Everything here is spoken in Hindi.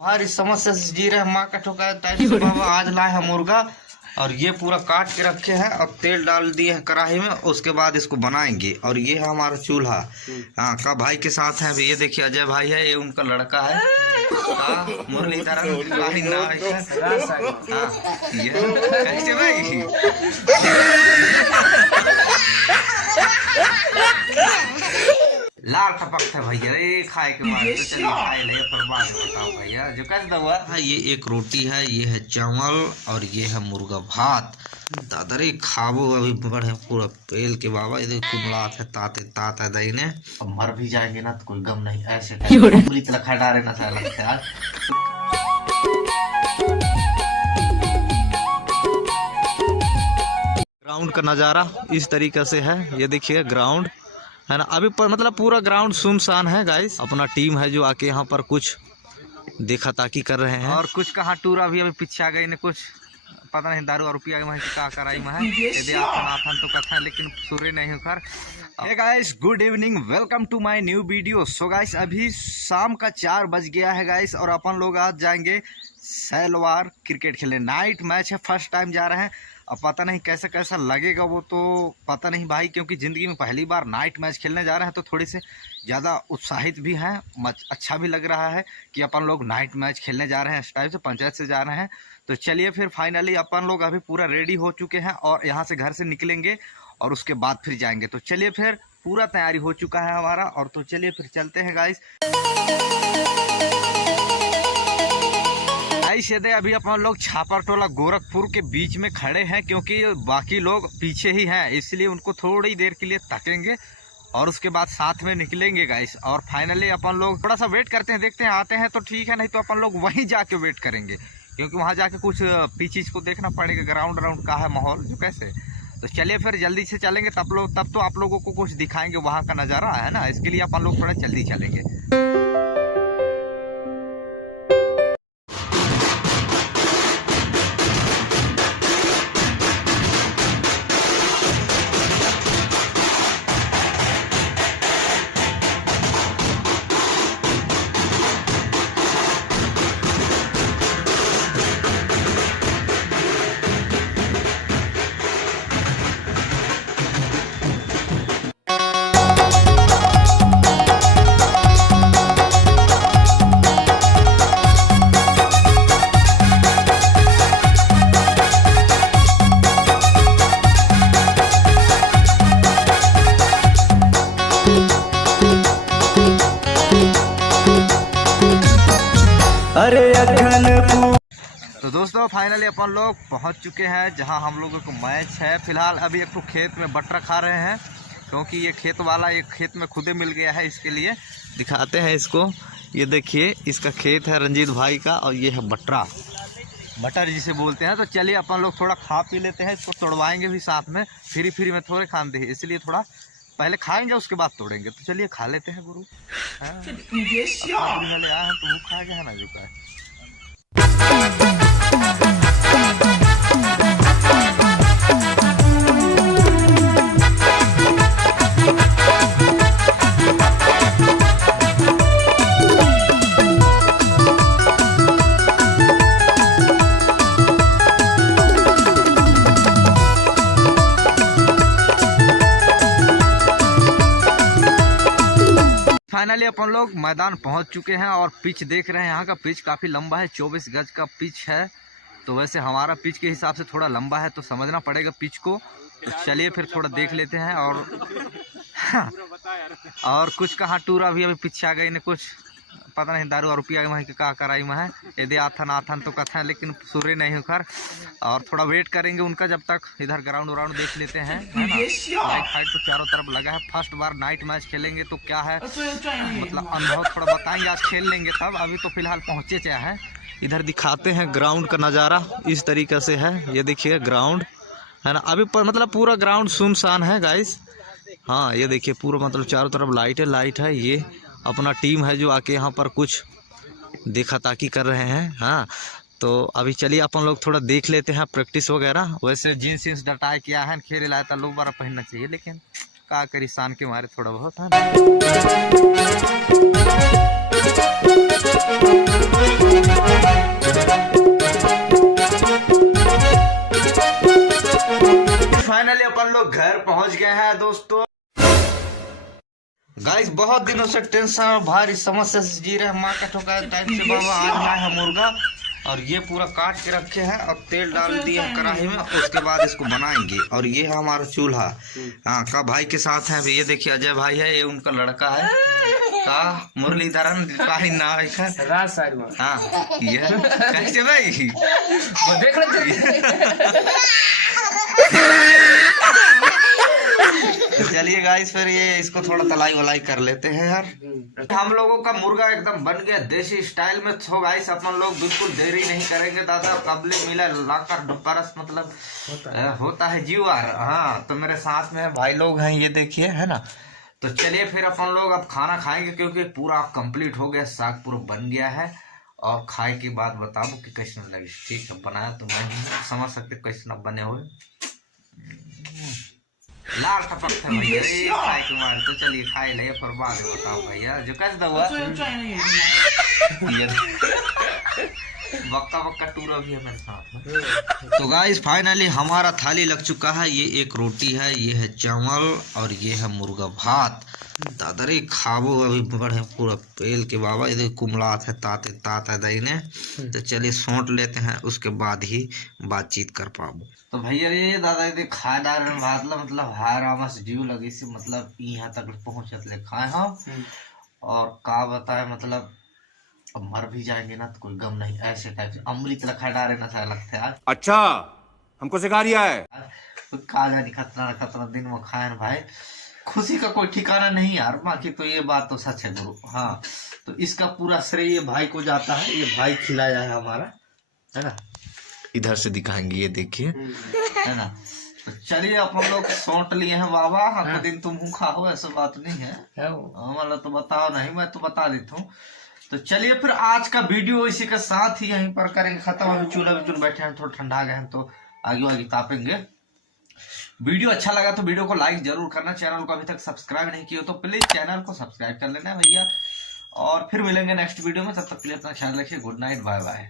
भारी समस्या से जी रहे माँ का ठोका ताकि बाबा आज लाए हैं मुर्गा और ये पूरा काट के रखे हैं और तेल डाल दिए हैं कढ़ाई में। उसके बाद इसको बनाएंगे और ये है हमारा चूल्हा। हाँ का भाई के साथ है। ये देखिए अजय भाई है, ये उनका लड़का है मुरलीधरन। कैसे भाई लाल टपक है भैया, ये खाए के बाद तो चलिए खाए ले पर बाद में बताओ भैया जो कैसे हुआ है। ये एक रोटी है, ये है चावल और ये है मुर्गा भात। दादा रे खाबो अभी बड़े पूरा पेल के बाबा, ये कुमलात है ताते तात है दही ने। अब मर भी जाएंगे ना तो कोई गम नहीं, ऐसे पूरी तरह खा डाले ना सारा लगता है। ग्राउंड का नज़ारा इस तरीके से है, ये देखिए ग्राउंड है ना। अभी पर मतलब पूरा ग्राउंड सुनसान है गाइस। अपना टीम है जो आके यहाँ पर कुछ देखा ताकी कर रहे हैं और कुछ कहाँ टूर अभी पीछे आ गई ने, कुछ पता नहीं दारू और रुपया में क्या कराई में है। यदि आथन तो कथा लेकिन सूर्य नहीं हो कर। Hey guys good evening, welcome to my new video. So guys अभी शाम का 4 बज गया है गाइस और अपन लोग आज जाएंगे सैलवार क्रिकेट खेलने। नाइट मैच है, फर्स्ट टाइम जा रहे हैं। अब पता नहीं कैसा कैसा लगेगा वो तो पता नहीं भाई, क्योंकि ज़िंदगी में पहली बार नाइट मैच खेलने जा रहे हैं तो थोड़ी से ज़्यादा उत्साहित भी हैं। अच्छा भी लग रहा है कि अपन लोग नाइट मैच खेलने जा रहे हैं। इस टाइप से पंचायत से जा रहे हैं। तो चलिए फिर फाइनली अपन लोग अभी पूरा रेडी हो चुके हैं और यहाँ से घर से निकलेंगे और उसके बाद फिर जाएंगे। तो चलिए फिर पूरा तैयारी हो चुका है हमारा और तो चलिए फिर चलते हैं गाइस। दे अभी अपन लोग छापर टोला गोरखपुर के बीच में खड़े हैं, क्योंकि बाकी लोग पीछे ही हैं, इसलिए उनको थोड़ी देर के लिए तकेंगे और उसके बाद साथ में निकलेंगे गाइस। और फाइनली अपन लोग थोड़ा सा वेट करते हैं, देखते हैं आते हैं तो ठीक है, नहीं तो अपन लोग वहीं जाके वेट करेंगे, क्योंकि वहां जाके कुछ चीज को देखना पड़ेगा, ग्राउंड राउंड का है माहौल जो कैसे। तो चलिए फिर जल्दी से चलेंगे, तब तो आप लोगों को कुछ दिखाएंगे वहाँ का नज़ारा है ना, इसके लिए अपन लोग थोड़ा जल्दी चलेंगे। तो दोस्तों फाइनली अपन लोग पहुंच चुके हैं जहां हम लोगों को मैच है। फिलहाल अभी एक तो खेत में बटरा खा रहे हैं, क्योंकि ये खेत वाला एक खेत में खुदे मिल गया है। इसके लिए दिखाते हैं इसको, ये देखिए इसका खेत है रंजीत भाई का और ये है बटरा, मटर जिसे बोलते हैं। तो चलिए अपन लोग थोड़ा खा पी लेते हैं, इसको तोड़वाएंगे भी साथ में, फ्री में थोड़े खाते हैं, इसलिए थोड़ा पहले खाएंगे उसके बाद तोड़ेंगे। तो चलिए खा लेते हैं गुरु। आए हैं तो वो खा गया है ना जो का। फाइनली अपन लोग मैदान पहुंच चुके हैं और पिच देख रहे हैं। यहाँ का पिच काफ़ी लंबा है, 24 गज का पिच है। तो वैसे हमारा पिच के हिसाब से थोड़ा लंबा है, तो समझना पड़ेगा पिच को। तो चलिए फिर थोड़ा देख लेते हैं और कुछ कहाँ टूर अभी पीछे आ गई ने, कुछ पता नहीं दारू और रुपया में क्या कराई में है। यदि आथन तो कथा लेकिन सूर्य नहीं होकर। और थोड़ा वेट करेंगे उनका, जब तक इधर ग्राउंड व्राउंड देख लेते हैं, है ना। लाइट फाइट तो चारों तरफ लगा है। फर्स्ट बार नाइट मैच खेलेंगे तो क्या है मतलब अनुभव थोड़ा बताएंगे, आज खेल लेंगे तब। अभी तो फिलहाल पहुँचे क्या है, इधर दिखाते हैं ग्राउंड का नज़ारा इस तरीके से है, ये देखिए ग्राउंड है ना। अभी पर मतलब पूरा ग्राउंड सुनसान है गाइस। हाँ ये देखिए पूरा मतलब चारों तरफ लाइट है। ये अपना टीम है जो आके यहाँ पर कुछ देखा ताकी कर रहे हैं। हाँ तो अभी चलिए अपन लोग थोड़ा देख लेते हैं प्रैक्टिस वगैरह। वैसे जीन्स डटाए किया है, खेल लाया था, लोग बारा पहनना चाहिए, लेकिन का करी शान के मारे थोड़ा बहुत है। पहुंच गए हैं दोस्तों। गाइस बहुत दिनों से टेंशन और भारी समस्या से जी रहे हैं। माँ का ठोका टाइप से बाबा आज लाए है मुर्गा और ये पूरा काट के रखे हैं और तेल डाल दिए हैं कढ़ाई में। उसके बाद इसको बनाएंगे और ये है हमारा चूल्हा। हाँ का भाई के साथ है। ये देखिए अजय भाई है, ये उनका लड़का है का मुरलीधरन का ही नाम है। हाँ ये कैसे भाई देख चलिए गाइस फिर ये इसको थोड़ा तलाई वलाई कर लेते हैं यार। हम लोगों का मुर्गा एकदम बन गया देसी स्टाइल में। तो गाइस अपन लोग बिल्कुल देरी नहीं करेंगे दादा। कबले मिला लाकर बरस मतलब होता है जीवार। हाँ तो मेरे साथ में भाई लोग हैं, ये देखिए है ना। तो चलिए फिर अपन लोग अब खाना खाएंगे क्योंकि पूरा कंप्लीट हो गया, साग पूरा बन गया है। और खाए के बाद बताओ कि कैसे लगे। ठीक है बनाया तो मैं समझ सकते कैसे बने हुए लाल टपक थे भैया। खाए कुमार तो चलिए खाए ले फिर बाद में बताओ भैया जो कैसे हुआ। बक्का बक्का टूरा भी है मेरे साथ। तो गाइस फाइनली हमारा थाली लग चुका है। ये एक रोटी है, ये है चावल और ये है मुर्गा भात। दादरे खाबो अभी बढ़े पूरा पेल के बाबा। इधर कुमलात है ताते तात है दही ने। तो चलिए सौंट लेते हैं उसके बाद ही बातचीत कर पाबो। तो भैया ये दादा ये खाए डाल मतलब हाय रामा से जीव लगी सी मतलब यहाँ तक पहुँचत ले खाए हम। और का बताए मतलब अब मर भी जाएंगे ना तो कोई गम नहीं। ऐसे टाइप से अमृत लखा डाले ना सा लगता है। अच्छा हमको सिखा रिया है का जानी खतरा दिन में खाए भाई। खुशी का कोई ठिकाना नहीं यार। बाकी तो ये बात तो सच है गुरु। हाँ तो इसका पूरा श्रेय ये भाई को जाता है। ये भाई खिलाया है हमारा है ना। इधर से दिखाएंगे ये देखिए है ना। तो चलिए अपन लोग सौंट लिए हैं बाबा। हाँ दिन तुम खाओ ऐसा बात नहीं है। मतलब तो बताओ नहीं मैं तो बता देता हूँ। तो चलिए फिर आज का वीडियो इसी के साथ ही यहीं पर करेंगे खत्म। अभी चूल्हे में बैठे हैं थोड़ा ठंडा गए हैं तो आगे तापेंगे। वीडियो अच्छा लगा तो वीडियो को लाइक जरूर करना। चैनल को अभी तक सब्सक्राइब नहीं किया तो प्लीज चैनल को सब्सक्राइब कर लेना भैया। और फिर मिलेंगे नेक्स्ट वीडियो में। तब तक के लिए अपना ख्याल रखिए। Good night bye bye.